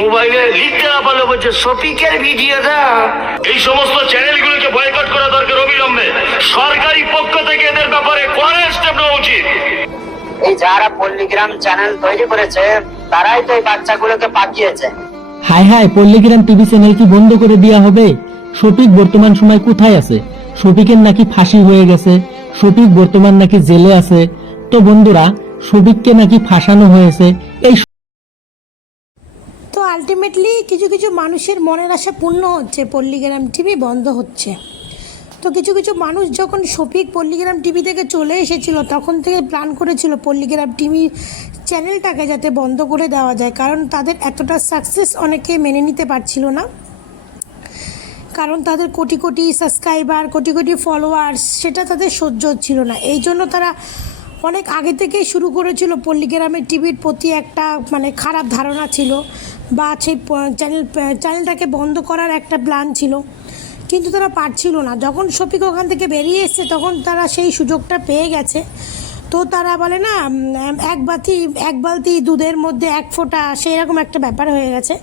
মোবাইলে লিখতে না পারলে বলছে শফিকের ভিডিওটা এই সমস্ত চ্যানেলগুলোকে বয়কট করা দরকার অবিলম্বে। সরকারি পক্ষ থেকে এদের ব্যাপারে কড়া স্টেপ নেওয়া উচিত? এই যারা পল্লীগ্রাম চ্যানেল তৈরি করেছে তারাই তো এই বাচ্চাগুলোকে পাঠিয়েছে। হায় হায় পল্লীগ্রাম টিভি চ্যানেল কি বন্ধ করে দেওয়া হবে? শফিক বর্তমান সময় কোথায় আছে? শফিকের নাকি ফাঁসি হয়ে গেছে? শফিক বর্তমান নাকি জেলে আছে? তো বন্ধুরা শফিককে নাকি ফাঁসানো হয়েছে? এই আলটিমেটলি কিছু কিছু মানুষের মনের আশা পূর্ণ হচ্ছে, পল্লীগ্রাম টিভি বন্ধ হচ্ছে। তো কিছু কিছু মানুষ যখন শফিক পল্লীগ্রাম টিভি থেকে চলে এসেছিল, তখন থেকে প্ল্যান করেছিল পল্লীগ্রাম টিভি চ্যানেলটাকে যাতে বন্ধ করে দেওয়া যায়। কারণ তাদের এতটা সাকসেস অনেকে মেনে নিতে পারছিল না। কারণ তাদের কোটি কোটি সাবস্ক্রাইবার কোটি কোটি ফলোয়ার্স সেটা তাদের সহ্য হচ্ছিল না। এই জন্য তারা অনেক আগে থেকেই শুরু করেছিল পল্লীগ্রামের টিভির প্রতি একটা মানে খারাপ ধারণা ছিল বা সেই চ্যানেল চ্যানেলটাকে বন্ধ করার একটা প্ল্যান ছিল। কিন্তু তারা পারছিল না। যখন শফিক ওখান থেকে বেরিয়ে এসছে, তখন তারা সেই সুযোগটা পেয়ে গেছে। তো তারা বলে না এক বাতি এক বালতি দুধের মধ্যে এক ফোঁটা সেই রকম একটা ব্যাপার হয়ে গেছে।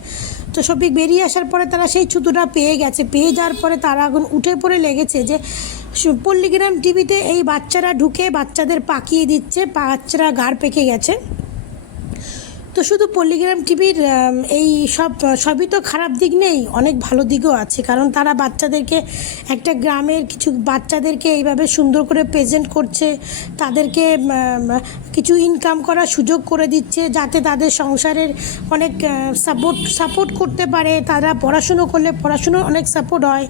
তো শফিক বেরিয়ে আসার পরে তারা সেই ছুতোটা পেয়ে গেছে। পেয়ে যাওয়ার পরে তারা এখন উঠে পড়ে লেগেছে যে পল্লীগ্রাম টিভিতে এই বাচ্চারা ঢুকে বাচ্চাদের পাকিয়ে দিচ্ছে, বাচ্চারা গাড় পেকে গেছে। তো শুধু পল্লীগ্রাম টিভির এই সব, সবই তো খারাপ দিক নেই, অনেক ভালো দিকও আছে। কারণ তারা বাচ্চাদেরকে, একটা গ্রামের কিছু বাচ্চাদেরকে এইভাবে সুন্দর করে প্রেজেন্ট করছে, তাদেরকে কিছু ইনকাম করার সুযোগ করে দিচ্ছে, যাতে তাদের সংসারের অনেক সাপোর্ট সাপোর্ট করতে পারে। তারা পড়াশুনো করলে পড়াশুনোর অনেক সাপোর্ট হয়।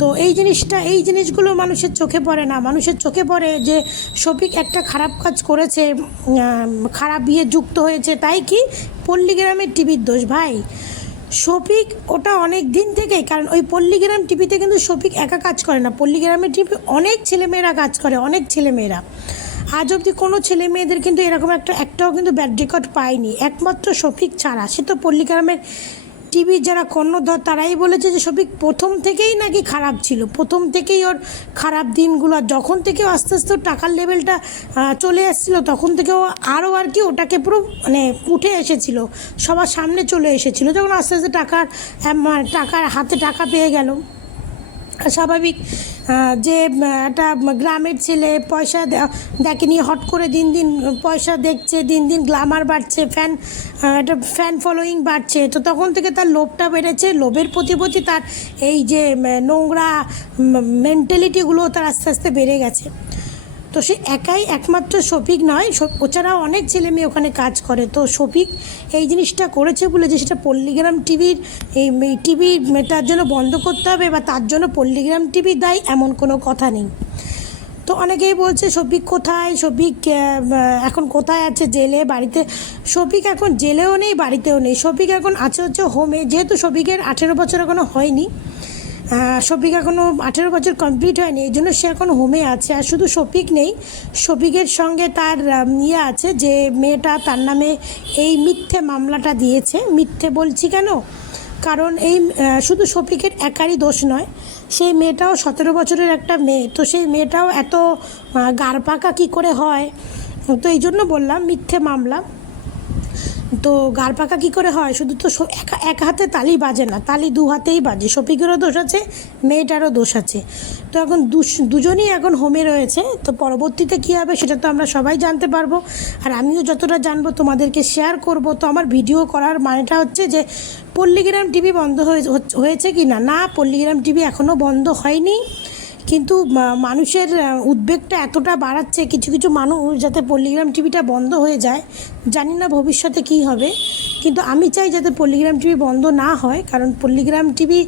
তো এই জিনিসটা, এই জিনিসগুলো মানুষের চোখে পড়ে না। মানুষের চোখে পড়ে যে শফিক একটা খারাপ কাজ করেছে খারাপ বিয়ে যুক্ত হয়েছে, তাই কি পল্লীগ্রামের টিভির দোষ ভাই। শফিক ওটা অনেক দিন থেকেই, কারণ ওই পল্লীগ্রাম টিভিতে কিন্তু শফিক একা কাজ করে না। পল্লীগ্রামের টিভি অনেক ছেলেমেয়েরা কাজ করে, অনেক ছেলেমেয়েরা। আজ অবধি কোনো ছেলে মেয়েদের কিন্তু এরকম একটা, একটাও কিন্তু ব্যাড রেকর্ড পায়নি। একমাত্র শফিক ছাড়া। সে তো পল্লীগ্রামের টিভির যারা কর্ণধর, তারাই বলেছে যে শফিক প্রথম থেকেই নাকি খারাপ ছিল। প্রথম থেকেই ওর খারাপ দিনগুলো যখন থেকে আস্তে আস্তে টাকার লেভেলটা চলে এসেছিল, তখন থেকে ও আরও আর কি ওটাকে পুরো মানে উঠে এসেছিল, সবার সামনে চলে এসেছিল, যখন আস্তে আস্তে টাকার মানে টাকার হাতে টাকা পেয়ে গেল। স্বাভাবিক যে একটা গ্রামের ছেলে পয়সা দেখেনি, হট করে দিন দিন পয়সা দেখছে, দিন দিন গ্লামার বাড়ছে ফ্যান একটা ফ্যান ফলোয়িং বাড়ছে, তো তখন থেকে তার লোভটা বেড়েছে, লোভের প্রতি প্রতি তার এই যে নোংরা মেন্টালিটিগুলো তার আস্তে আস্তে বেড়ে গেছে। তো সে একাই একমাত্র শফিক নয় ওছাড়াও অনেক ছেলে মেয়ে ওখানে কাজ করে। তো শফিক এই জিনিসটা করেছে বলে যে সেটা পল্লীগ্রাম টিভির এই টিভি তার জন্য বন্ধ করতে হবে বা তার জন্য পল্লীগ্রাম টিভি দায়ী এমন কোনো কথা নেই। তো অনেকেই বলছে, শফিক কোথায়? শফিক এখন কোথায় আছে জেলে? বাড়িতে শফিক এখন জেলেও নেই, বাড়িতেও নেই। শফিক এখন আছে হচ্ছে হোমে যেহেতু শফিকের আঠেরো বছর এখনও হয়নি শফিক এখনও আঠেরো বছর কমপ্লিট হয়নি এই জন্য সে এখন হোমে আছে। আর শুধু শফিক নেই শফিকের সঙ্গে তার ইয়ে আছে যে মেয়েটা তার নামে এই মিথ্যে মামলাটা দিয়েছে। মিথ্যে বলছি কেন? কারণ এই শুধু শফিকের একারই দোষ নয় সেই মেয়েটাও সতেরো বছরের একটা মেয়ে। তো সেই মেয়েটাও এত আহ, গার পাকা কী করে হয়? তো এই জন্য বললাম মিথ্যে মামলা। তো গার পাকা কী করে হয়? শুধু তো এক এক হাতে তালি বাজে না, তালি দু হাতেই বাজে। শফিকেরও দোষ আছে, মেয়েটারও দোষ আছে। তো এখন দুজনই এখন হোমে রয়েছে, তো পরবর্তীতে কী হবে সেটা তো আমরা সবাই জানতে পারব। আর আমিও যতটা জানব তোমাদেরকে শেয়ার করব, তো আমার ভিডিও করার মানেটা হচ্ছে যে, পল্লীগ্রাম টিভি বন্ধ হয়ে হয়েছে কি না না পল্লীগ্রাম টিভি এখনও বন্ধ হয়নি। কিন্তু মানুষের উদ্বেগটা এতটা বাড়াচ্ছে, কিছু কিছু মানুষ যাতে পল্লীগ্রাম টিভিটা বন্ধ হয়ে যায়, জানি না ভবিষ্যতে কী হবে। কিন্তু আমি চাই যাতে পল্লীগ্রাম টিভি বন্ধ না হয়, কারণ পল্লীগ্রাম টিভি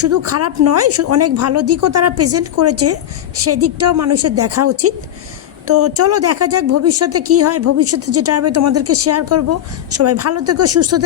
শুধু খারাপ নয় অনেক ভালো দিকও তারা প্রেজেন্ট করেছে, সেদিকটাও মানুষের দেখা উচিত। তো চলো দেখা যাক ভবিষ্যতে কী হয়, ভবিষ্যতে যেটা হবে তোমাদেরকে শেয়ার করব। সবাই ভালো থেকো, সুস্থ থেকো।